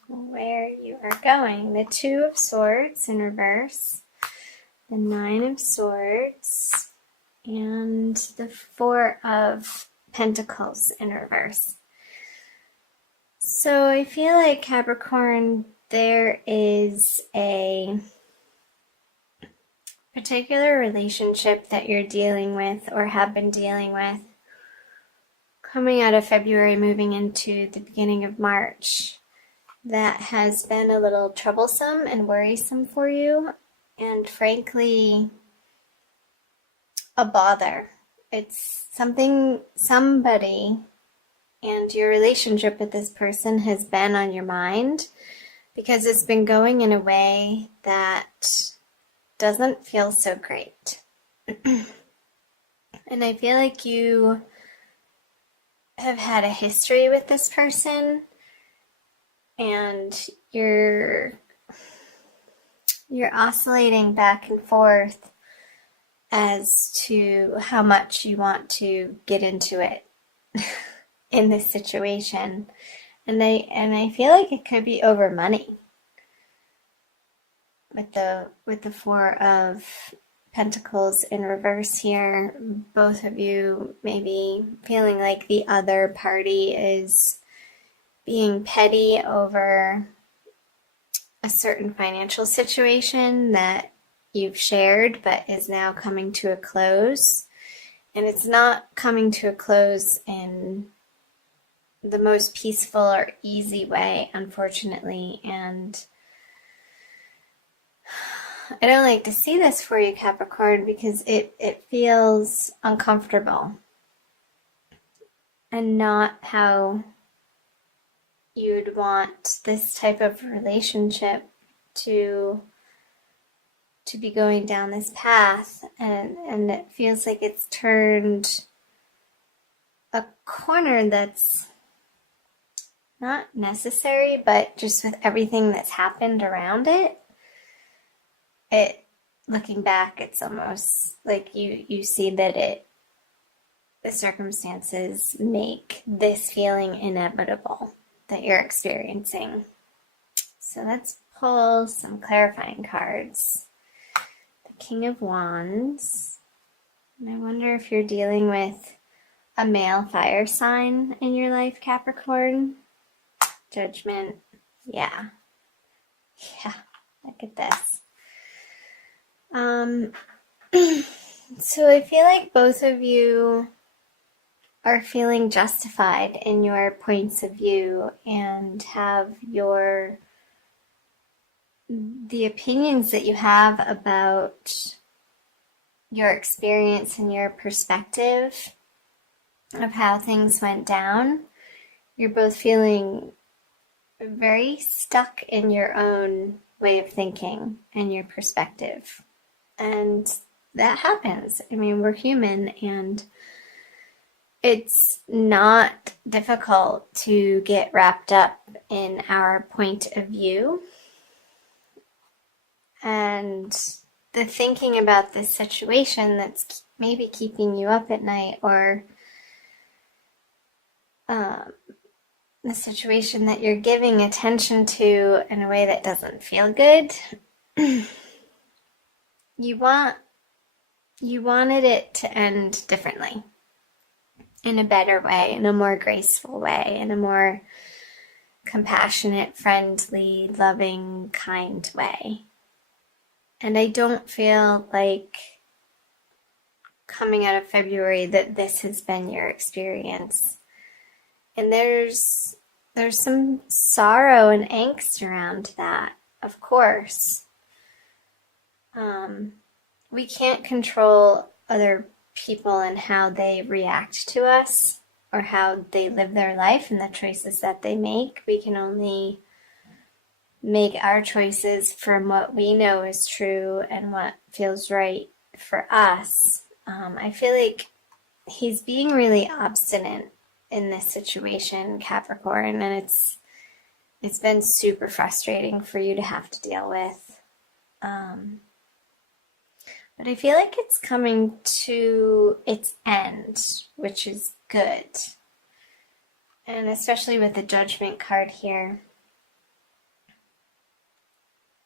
where you are going. The Two of Swords in reverse, the Nine of Swords, and the Four of Pentacles in reverse. So I feel like, Capricorn, there is a particular relationship that you're dealing with or have been dealing with coming out of February, moving into the beginning of March, that has been a little troublesome and worrisome for you, and frankly, a bother. It's somebody, and your relationship with this person has been on your mind because it's been going in a way that doesn't feel so great. And I feel like you have had a history with this person, and you're oscillating back and forth as to how much you want to get into it in this situation. And I feel like it could be over money. With the Four of Pentacles in reverse here, both of you maybe feeling like the other party is being petty over a certain financial situation that you've shared but is now coming to a close. And it's not coming to a close in the most peaceful or easy way, unfortunately. And I don't like to see this for you, Capricorn, because it feels uncomfortable and not how you'd want this type of relationship to be going down this path, and it feels like it's turned a corner that's not necessary, but just with everything that's happened around it, looking back, it's almost like you see that the circumstances make this feeling inevitable that you're experiencing. So let's pull some clarifying cards. The King of Wands. And I wonder if you're dealing with a male fire sign in your life, Capricorn. Judgment. Yeah. Yeah. Look at this. So I feel like both of you are feeling justified in your points of view and have the opinions that you have about your experience and your perspective of how things went down. You're both feeling very stuck in your own way of thinking and your perspective. And that happens. I mean, we're human, and it's not difficult to get wrapped up in our point of view. And the thinking about this situation that's maybe keeping you up at night, or the situation that you're giving attention to in a way that doesn't feel good, you wanted it to end differently, in a better way, in a more graceful way, in a more compassionate, friendly, loving, kind way. And I don't feel like, coming out of February, that this has been your experience. And there's some sorrow and angst around that, of course. We can't control other people and how they react to us or how they live their life and the choices that they make. We can only make our choices from what we know is true and what feels right for us. I feel like he's being really obstinate in this situation, Capricorn, and it's been super frustrating for you to have to deal with. But I feel like it's coming to its end, which is good. And especially with the Judgment card here,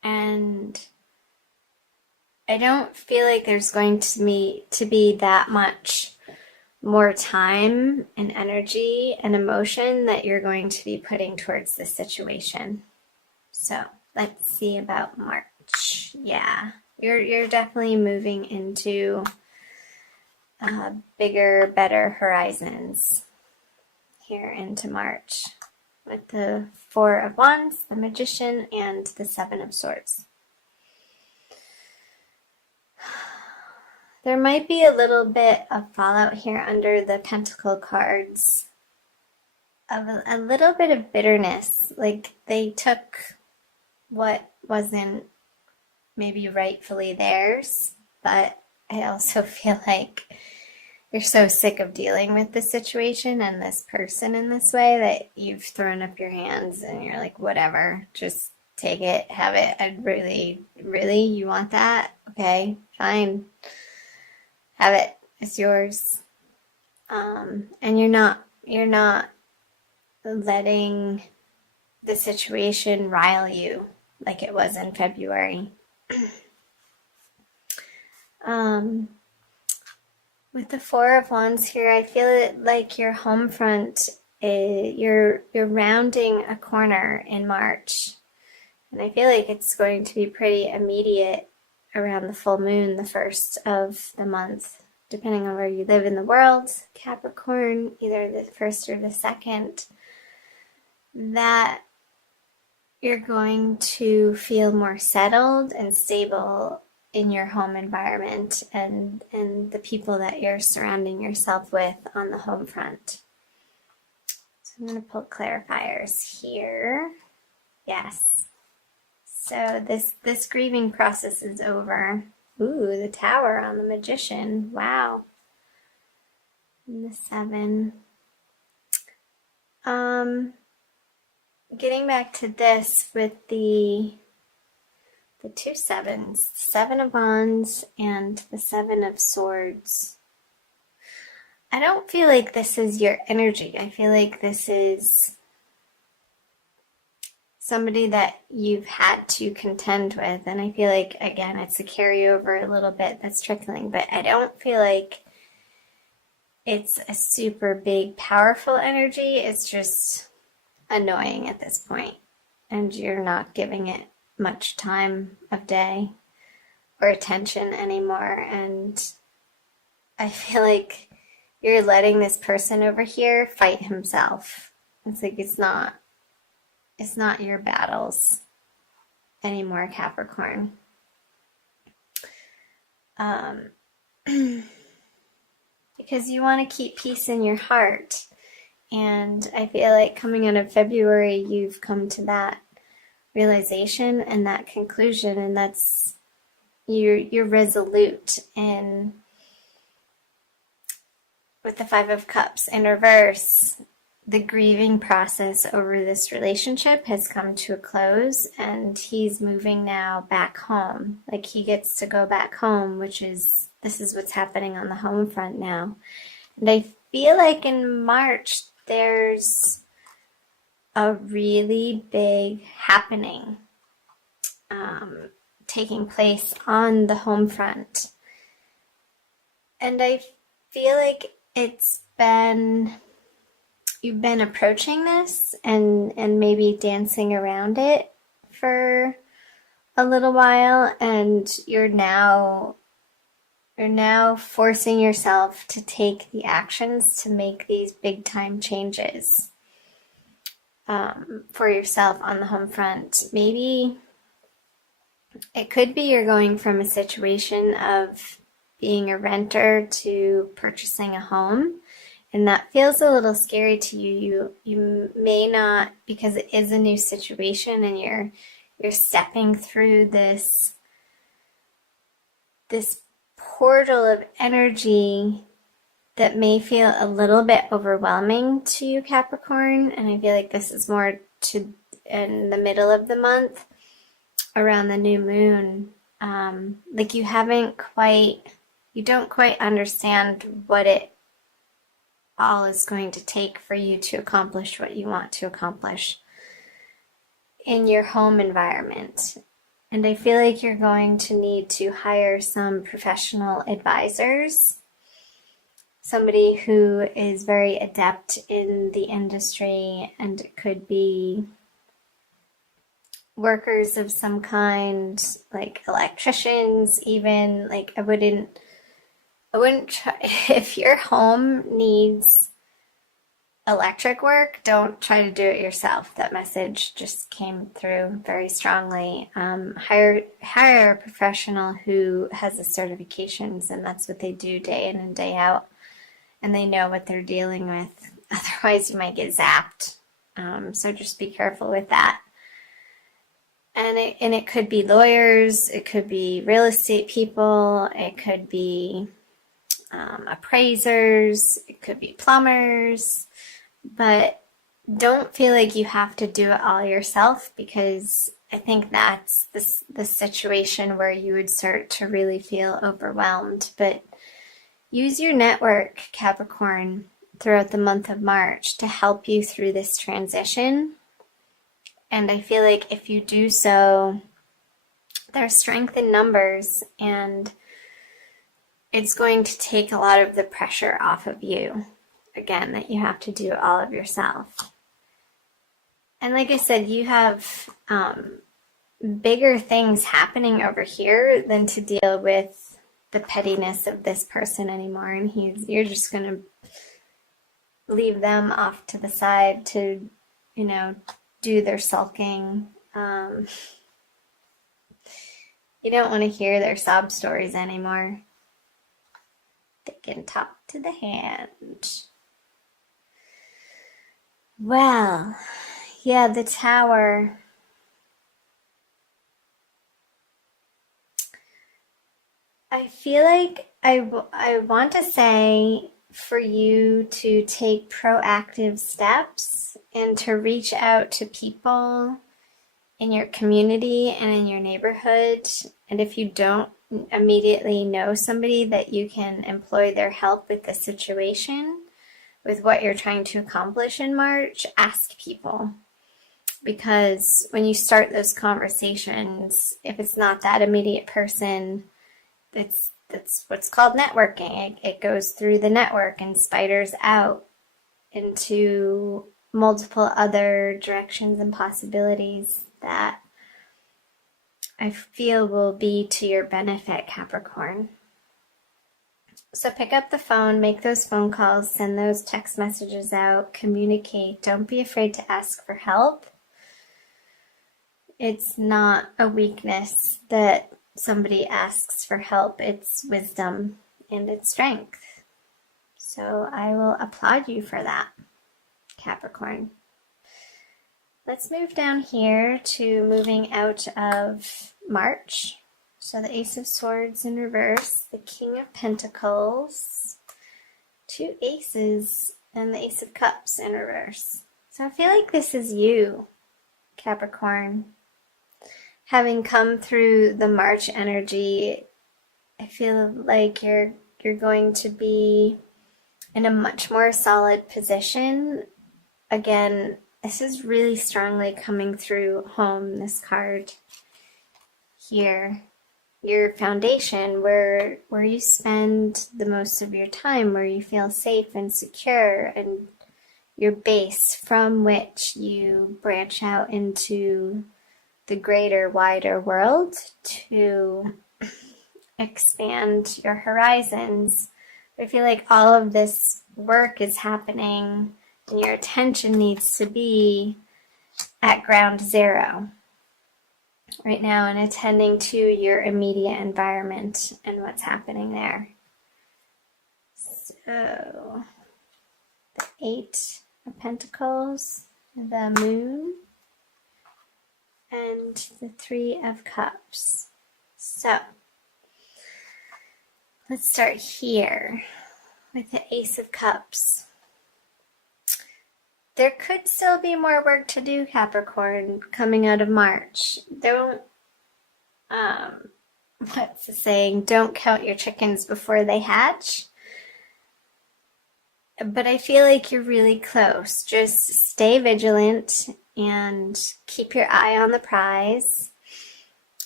And I don't feel like there's going to be that much more time and energy and emotion that you're going to be putting towards this situation. So let's see about March. Yeah, you're definitely moving into bigger, better horizons here into March with the Four of Wands, the Magician, and the Seven of Swords. There might be a little bit of fallout here under the Pentacle cards of a little bit of bitterness. Like they took what wasn't maybe rightfully theirs, but I also feel like you're so sick of dealing with this situation and this person in this way that you've thrown up your hands and you're like, whatever, just take it, have it. I'd really, you want that? Okay, fine. Have it. It's yours. And you're not letting the situation rile you like it was in February. With the Four of Wands here, I feel like your home front, you're rounding a corner in March. And I feel like it's going to be pretty immediate around the full moon, the first of the month, depending on where you live in the world. Capricorn, either the first or the second, that you're going to feel more settled and stable in your home environment and the people that you're surrounding yourself with on the home front. So I'm going to pull clarifiers here. Yes. So this grieving process is over. Ooh, the Tower on the Magician. Wow. And the 7. Getting back to this with the two sevens, 7 of Wands and the 7 of Swords. I don't feel like this is your energy. I feel like this is somebody that you've had to contend with. And I feel like, again, it's a carryover a little bit that's trickling, but I don't feel like it's a super big, powerful energy. It's just annoying at this point, and you're not giving it much time of day or attention anymore. And I feel like you're letting this person over here fight himself. It's like it's not your battles anymore, Capricorn. Because you want to keep peace in your heart. And I feel like coming out of February, you've come to that realization and that conclusion, and that's you're resolute. And with the 5 of Cups in reverse, the grieving process over this relationship has come to a close, and he's moving now back home. Like he gets to go back home, this is what's happening on the home front now. And I feel like in March, there's a really big happening taking place on the home front. And I feel like you've been approaching this and maybe dancing around it for a little while, and you're now forcing yourself to take the actions to make these big time changes for yourself on the home front. Maybe it could be you're going from a situation of being a renter to purchasing a home, and that feels a little scary to you. You may not, because it is a new situation and you're stepping through this portal of energy that may feel a little bit overwhelming to you, Capricorn. And I feel like this is more in the middle of the month, around the new moon. Like you don't quite understand what it all is going to take for you to accomplish what you want to accomplish in your home environment. And I feel like you're going to need to hire some professional advisors, somebody who is very adept in the industry, and it could be workers of some kind, like electricians even. Like I wouldn't try, if your home needs electric work, don't try to do it yourself. That message just came through very strongly. Hire a professional who has the certifications, and that's what they do day in and day out, and they know what they're dealing with. Otherwise, you might get zapped. So just be careful with that. And it could be lawyers, it could be real estate people, it could be appraisers, it could be plumbers. But don't feel like you have to do it all yourself, because I think that's the situation where you would start to really feel overwhelmed. But use your network, Capricorn, throughout the month of March to help you through this transition. And I feel like if you do so, there's strength in numbers, and it's going to take a lot of the pressure off of you. Again, that you have to do all of yourself. And like I said, you have bigger things happening over here than to deal with the pettiness of this person anymore. And you're just going to leave them off to the side to, do their sulking. You don't want to hear their sob stories anymore. They can talk to the hand. Well, yeah, the Tower. I feel like I want to say for you to take proactive steps and to reach out to people in your community and in your neighborhood. And if you don't immediately know somebody that you can employ their help with the situation, with what you're trying to accomplish in March, ask people. Because when you start those conversations, if it's not that immediate person, that's what's called networking. It goes through the network and spiders out into multiple other directions and possibilities that I feel will be to your benefit, Capricorn. So pick up the phone, make those phone calls, send those text messages out, communicate. Don't be afraid to ask for help. It's not a weakness that somebody asks for help. It's wisdom and it's strength. So I will applaud you for that, Capricorn. Let's move down here to moving out of March. So the Ace of Swords in reverse, the King of Pentacles, 2 aces, and the Ace of Cups in reverse. So I feel like this is you, Capricorn. Having come through the March energy, I feel like you're going to be in a much more solid position. Again, this is really strongly coming through home, this card here. Your foundation, where you spend the most of your time, where you feel safe and secure, and your base from which you branch out into the greater, wider world to expand your horizons. I feel like all of this work is happening and your attention needs to be at ground zero right now and attending to your immediate environment and what's happening there. So, the 8 of Pentacles, the Moon, and the 3 of Cups. So, let's start here with the Ace of Cups. There could still be more work to do, Capricorn, coming out of March. Don't, what's the saying? Don't count your chickens before they hatch. But I feel like you're really close. Just stay vigilant and keep your eye on the prize.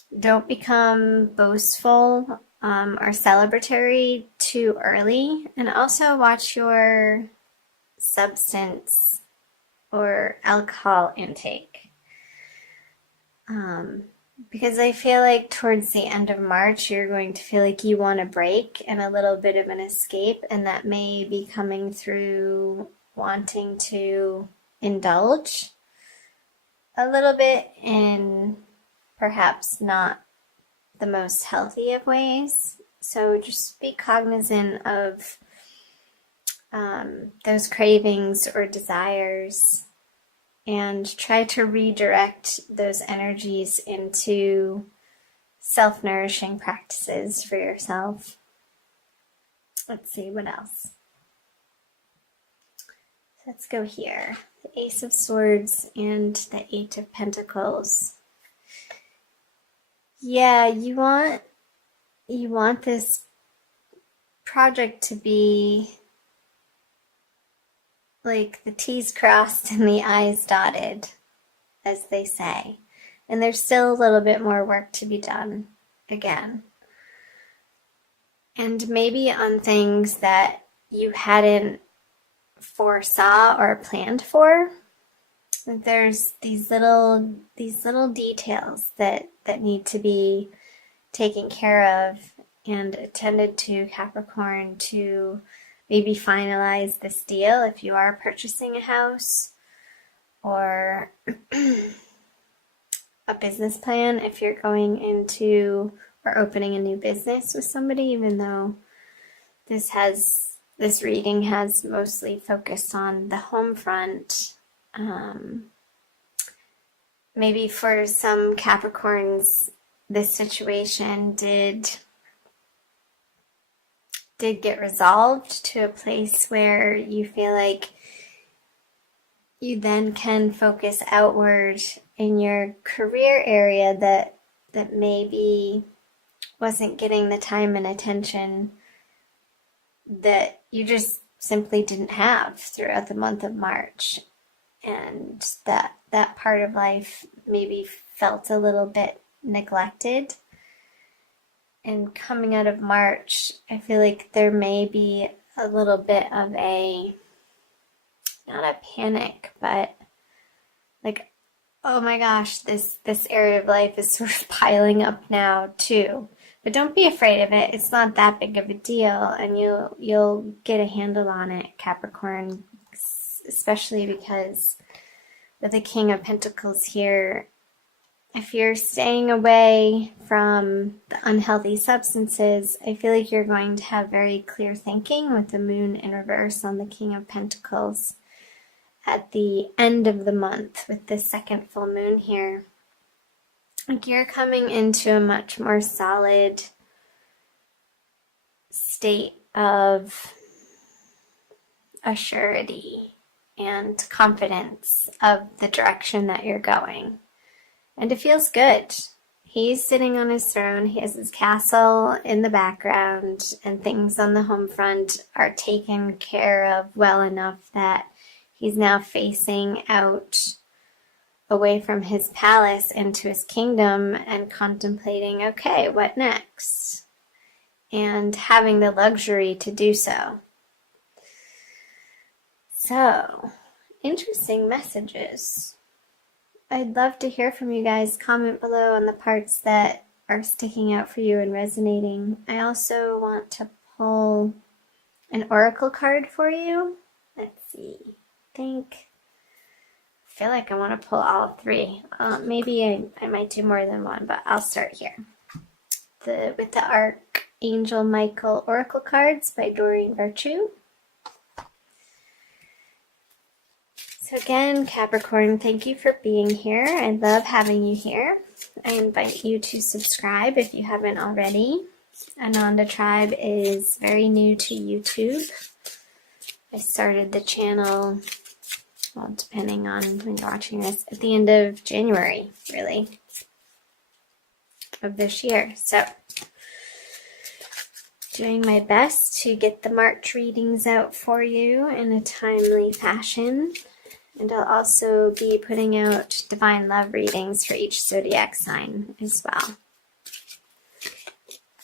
don't become boastful or celebratory too early. And also watch your substance or alcohol intake. Because I feel like towards the end of March, you're going to feel like you want a break and a little bit of an escape, and that may be coming through wanting to indulge a little bit in perhaps not the most healthy of ways. So just be cognizant of those cravings or desires, and try to redirect those energies into self-nourishing practices for yourself. Let's see, what else? Let's go here. The Ace of Swords and the Eight of Pentacles. Yeah, you want this project to be like the T's crossed and the I's dotted, as they say. And there's still a little bit more work to be done again. And maybe on things that you hadn't foresaw or planned for. There's these little details that need to be taken care of and attended to, Capricorn, to maybe finalize this deal if you are purchasing a house, or a business plan if you're going into or opening a new business with somebody, even though this reading has mostly focused on the home front. Maybe for some Capricorns, this situation did get resolved to a place where you feel like you then can focus outward in your career area that maybe wasn't getting the time and attention that you just simply didn't have throughout the month of March. And that part of life maybe felt a little bit neglected. And coming out of March, I feel like there may be a little bit of a, not a panic, but like, oh my gosh, this area of life is sort of piling up now too. But don't be afraid of it. It's not that big of a deal, and you'll get a handle on it, Capricorn, especially because with the King of Pentacles here, if you're staying away from the unhealthy substances, I feel like you're going to have very clear thinking with the Moon in reverse on the King of Pentacles at the end of the month with the second full moon here. Like, you're coming into a much more solid state of assurity and confidence of the direction that you're going. And it feels good. He's sitting on his throne, he has his castle in the background, and things on the home front are taken care of well enough that he's now facing out away from his palace into his kingdom and contemplating, okay, what next? And having the luxury to do so. So, interesting messages. I'd love to hear from you guys. Comment below on the parts that are sticking out for you and resonating. I also want to pull an oracle card for you. Let's see. I feel like I want to pull all three. Maybe I might do more than one, but I'll start here. With the Archangel Michael Oracle cards by Doreen Virtue. So again, Capricorn, thank you for being here. I love having you here. I invite you to subscribe if you haven't already. Ananda Tribe is very new to YouTube. I started the channel, well, depending on when you're watching this, at the end of January, really, of this year. So, doing my best to get the March readings out for you in a timely fashion. And I'll also be putting out Divine Love readings for each zodiac sign as well.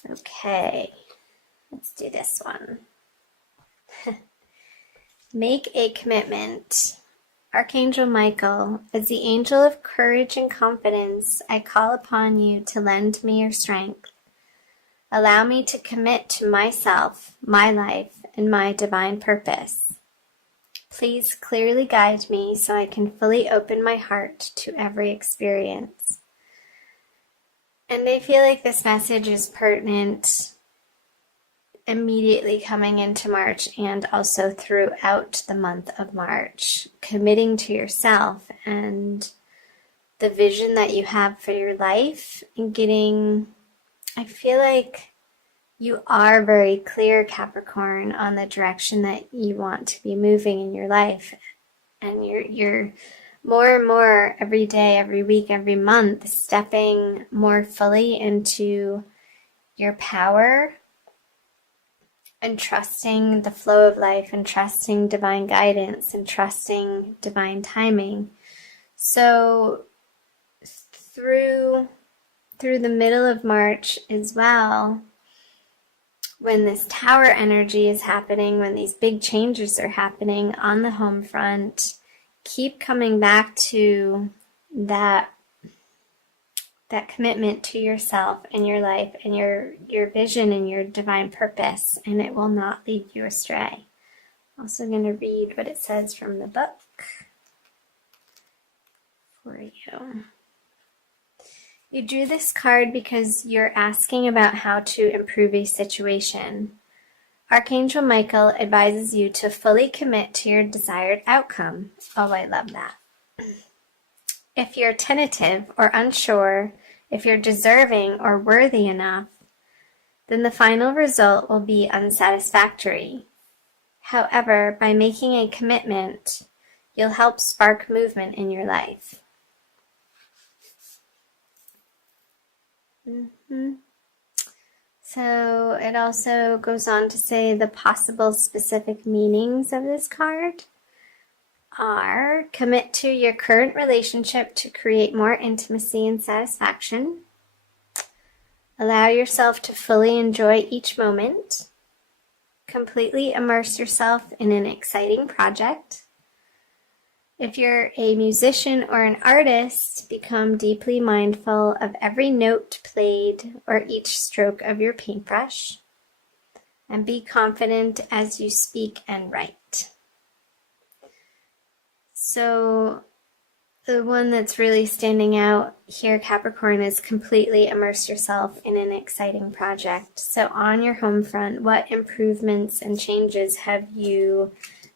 Okay, let's do this one. Make a commitment. Archangel Michael, as the angel of courage and confidence, I call upon you to lend me your strength. Allow me to commit to myself, my life, and my divine purpose. Please clearly guide me so I can fully open my heart to every experience. And I feel like this message is pertinent immediately coming into March and also throughout the month of March. Committing to yourself and the vision that you have for your life and getting, I feel like you are very clear, Capricorn, on the direction that you want to be moving in your life. And you're more and more every day, every week, every month, stepping more fully into your power and trusting the flow of life and trusting divine guidance and trusting divine timing. So through the middle of March as well, when this tower energy is happening, when these big changes are happening on the home front, keep coming back to that commitment to yourself and your life and your vision and your divine purpose, and it will not lead you astray. I'm also going to read what it says from the book for you. You drew this card because you're asking about how to improve a situation. Archangel Michael advises you to fully commit to your desired outcome. Oh, I love that. If you're tentative or unsure, if you're deserving or worthy enough, then the final result will be unsatisfactory. However, by making a commitment, you'll help spark movement in your life. So it also goes on to say the possible specific meanings of this card are: commit to your current relationship to create more intimacy and satisfaction. Allow yourself to fully enjoy each moment. Completely immerse yourself in an exciting project. If you're a musician or an artist, become deeply mindful of every note played or each stroke of your paintbrush, and be confident as you speak and write. So the one that's really standing out here, Capricorn, is completely immerse yourself in an exciting project. So on your home front, what improvements and changes have you